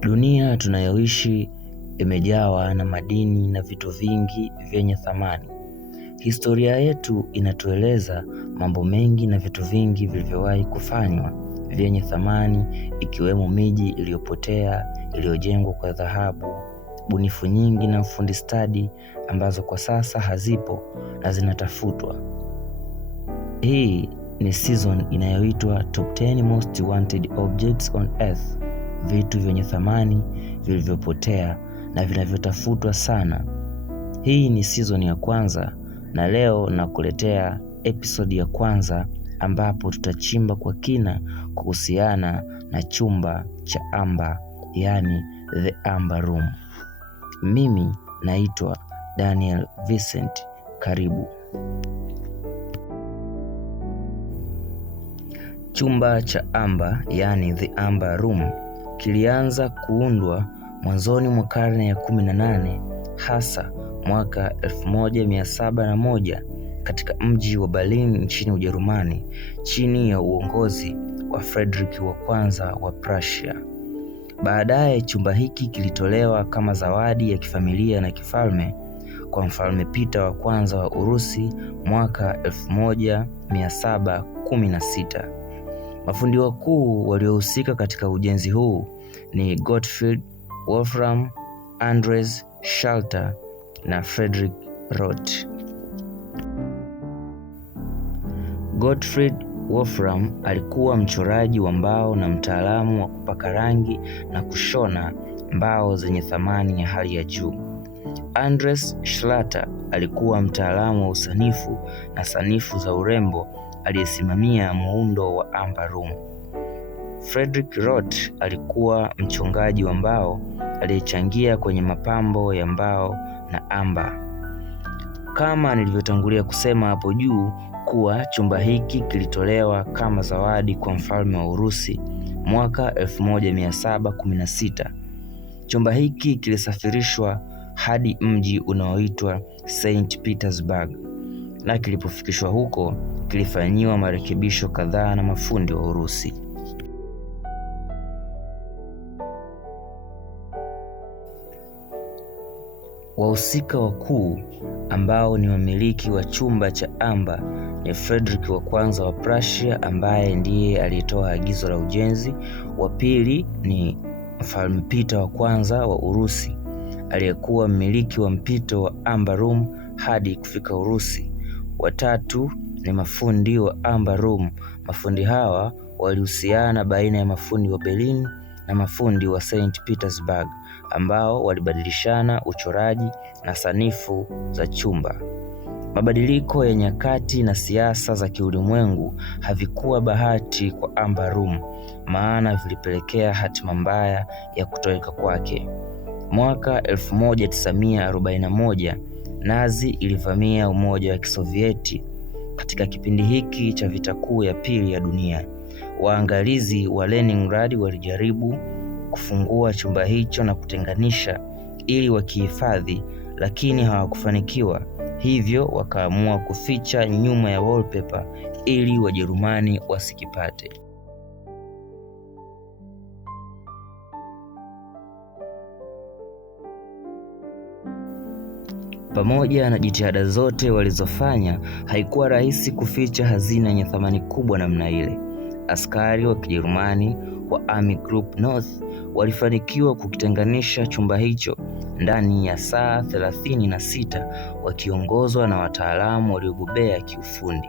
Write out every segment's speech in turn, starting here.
Dunia tunayoishi imejawa na madini na vitu vingi vyenye thamani. Historia yetu inatueleza mambo mengi na vitu vingi vilivyowahi kufanywa vyenye thamani, ikiwemo miji iliyopotea, iliyojengwa kwa dhahabu, bunifu nyingi na ufundi stadi ambazo kwa sasa hazipo na zinatafutwa. Hii ni season inayoitwa Top 10 Most Wanted Objects on Earth, vitu vyenye thamani vilivyopotea na vinavyotafutwa sana. Hii ni season ya kwanza na leo nakuletea episode ya kwanza ambapo tutachimba kwa kina kuhusiana na chumba cha Amber, yani The Amber Room. Mimi naitwa Daniel Vincent, karibu. Chumba cha Amber, yani The Amber Room, kilianza kuundwa mwanzoni mwa karne ya 18, hasa mwaka 1701 katika mji wa Berlin nchini Ujerumani, chini ya uongozi wa Frederick wa kwanza wa Prussia. Baadaye chumba hiki kilitolewa kama zawadi ya kifamilia na kifalme kwa Mfalme Peter wa kwanza wa Urusi mwaka 1716. Mafundi wakuu waliohusika katika ujenzi huu ni Gottfried Wolfram, Andreas Schalter na Friedrich Roth. Gottfried Wolfram alikuwa mchoraji wa mbao na mtaalamu wa kupaka rangi na kushona mbao zenye thamani ya hali ya juu. Andreas Schalter alikuwa mtaalamu wa usanifu na sanifu za urembo aliyesimamia muundo wa Amber Room. Friedrich Roth alikuwa mchongaji wa mbao aliyechangia kwenye mapambo ya mbao na amber. Kama nilivyotangulia kusema hapo juu kuwa chumba hiki kilitolewa kama zawadi kwa mfalme wa Urusi mwaka 1716. Chumba hiki kilisafirishwa hadi mji unaoitwa St. Petersburg, na kilipofikishwa huko kilifanyiwa marekebisho kadhaa na mafundi wa Urusi. Wahusika wakuu ambao ni wamiliki wa chumba cha Amber ni Frederick wa kwanza wa Prussia, ambaye ndiye aliyetoa agizo la ujenzi. Wa pili ni Mfalme Peter wa kwanza wa Urusi, aliyekuwa mmiliki wa mpito wa Amber Room hadi kufika Urusi. Wa tatu ni mafundi wa Amber Room. Mafundi hawa walihusiana baina ya mafundi wa Berlin na mafundi wa St. Petersburg, ambao walibadilishana uchoraji na sanifu za chumba. Mabadiliko ya nyakati na siasa za kiulimwengu havikuwa bahati kwa Amber Room, maana vilipelekea hatima mbaya ya kutoweka kwake. Mwaka 1941 Nazi ilivamia Umoja wa Kisovieti. Katika kipindi hiki cha vita kuu ya pili ya dunia, waangalizi wa Leningrad walijaribu kufungua chumba hicho na kutenganisha ili wakihifadhi, lakini hawakufanikiwa. Hivyo wakaamua kuficha nyuma ya wallpaper ili Wajerumani wasikipate. Pamoja na jitihada zote walizofanya, haikuwa rahisi kuficha hazina yenye thamani kubwa namna ile. Askari wa Kijerumani wa Army Group North walifanikiwa kukitenganisha chumba hicho ndani ya saa 36 wakiongozwa na wataalamu waliobobea kiufundi.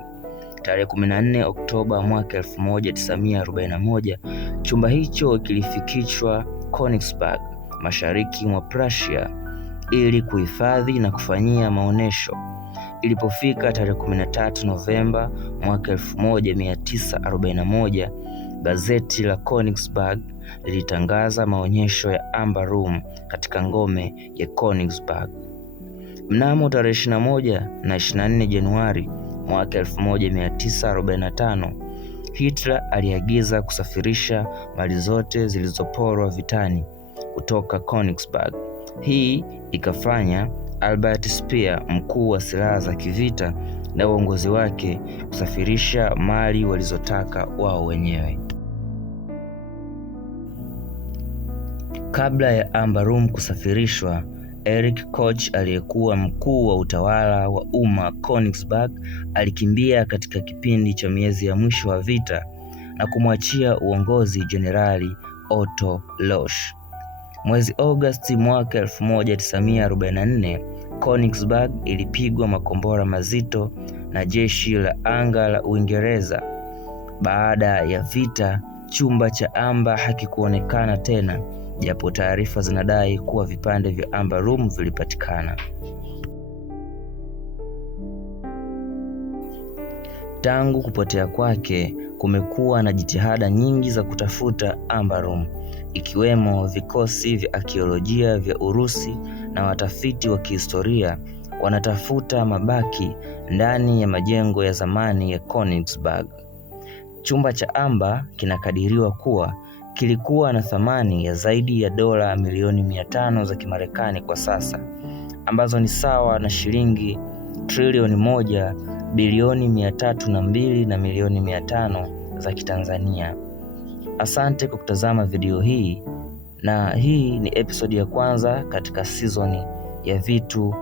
Tarehe 14 Oktoba mwaka 1941, chumba hicho kilifikishwa Königsberg, mashariki mwa Prussia, ili kuhifadhi na kufanyia maonesho. Ilipofika tarehe 13 Novemba mwaka 1941, gazeti la Königsberg lilitangaza maonyesho ya Amber Room katika ngome ya Königsberg. Mnamo tarehe 21 na 24 Januari mwaka 1945, Hitler aliagiza kusafirisha mali zote zilizoporwa vitani kutoka Königsberg. Hii ikafanya Albert Speer, mkuu wa silaha za kivita, na uongozi wake kusafirisha mali walizotaka wao wenyewe. Kabla ya Amber Room kusafirishwa, Eric Koch aliyekuwa mkuu wa utawala wa umma Königsberg alikimbia katika kipindi cha miezi ya mwisho wa vita na kumwachia uongozi Jenerali Otto Losch. Mwezi Agosti mwaka 1944, Königsberg ilipigwa makombora mazito na jeshi la anga la Uingereza. Baada ya vita, chumba cha Amber hakikuonekana tena, japo taarifa zinadai kuwa vipande vya Amber Room vilipatikana. Tangu kupotea kwake, kumekuwa na jitihada nyingi za kutafuta Amber Room, ikiwemo vikosi vya arkeolojia vya Urusi na watafiti wa kihistoria wanatafuta mabaki ndani ya majengo ya zamani ya Königsberg. Chumba cha Amber kinakadiriwa kuwa kilikuwa na thamani ya zaidi ya dola milioni 500 za Kimarekani kwa sasa, ambazo ni sawa na shilingi trilioni 1 bilioni 302 na milioni 500 za Kitanzania. Asante kwa kutazama video hii, na hii ni episodi ya kwanza katika season ya vitu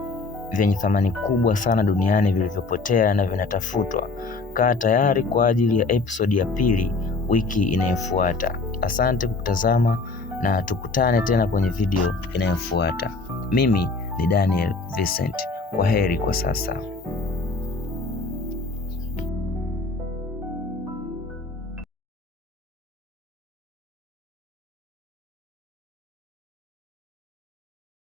vyenye thamani kubwa sana duniani vilivyopotea na vinatafutwa. Kaa tayari kwa ajili ya episodi ya pili wiki inayofuata. Asante kwa kutazama na tukutane tena kwenye video inayofuata. Mimi ni Daniel Vincent. Kwaheri kwa sasa.